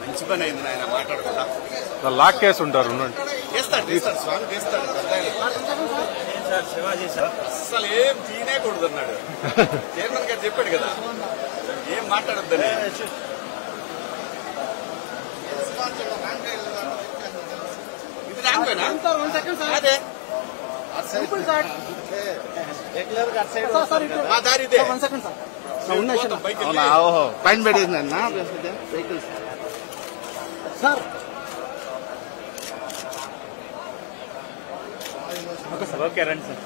మంచి పని అయింది ఆయన మాట్లాడకుండా లాక్ కేసు ఉంటారు ఉండండి. చేస్తాడు స్వామి చేస్తాడు. శివాజీ సార్ అసలు ఏం తీనేకూడదు అన్నాడు. చైర్మన్ గారు చెప్పాడు కదా ఏం మాట్లాడొద్దని. ఇది ర్యాంకేనా? అదే మా దారి ఇదే. పైన పెట్టేసిందన్న వెహికల్స్ సార్. ఓకే రండి సార్,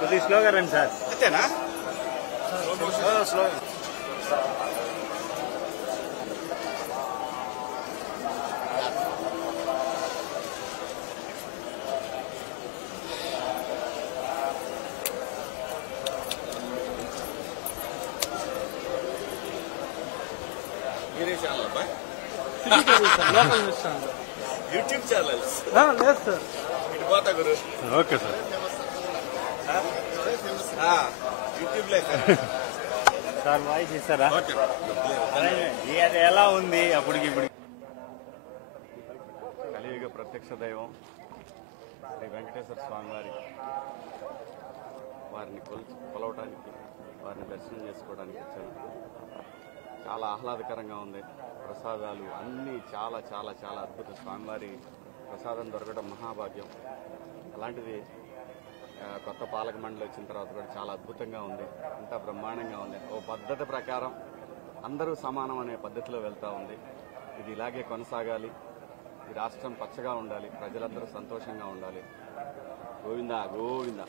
కొద్దిగా స్లోగా రండి సార్. అంతేనా? స్లో మీరే ఛానల్ అబ్బాయి? యూట్యూబ్ ఛానల్స్ లేదు సార్. ఇటు పోతా గురు. Okay sir. యూట్యూబ్ లే సార్ వాయిస్ ఇస్తారా? అది ఎలా ఉంది అప్పటికి ఇప్పుడు? కలియుగ ప్రత్యక్ష దైవం శ్రీ వెంకటేశ్వర స్వామి వారిని కొలవటానికి, వారిని దర్శనం చేసుకోవడానికి వచ్చాను. చాలా ఆహ్లాదకరంగా ఉంది. ప్రసాదాలు అన్నీ చాలా చాలా చాలా అద్భుతం. స్వామివారి ప్రసాదం దొరకడం మహాభాగ్యం. అలాంటిది కొత్త పాలక మండలి వచ్చిన తర్వాత కూడా చాలా అద్భుతంగా ఉంది. అంతా బ్రహ్మాండంగా ఉంది. ఓ పద్ధతి ప్రకారం అందరూ సమానం అనే పద్ధతిలో వెళ్తూ ఉంది. ఇది ఇలాగే కొనసాగాలి. ఈ రాష్ట్రం పచ్చగా ఉండాలి. ప్రజలందరూ సంతోషంగా ఉండాలి. గోవిందా గోవిందా.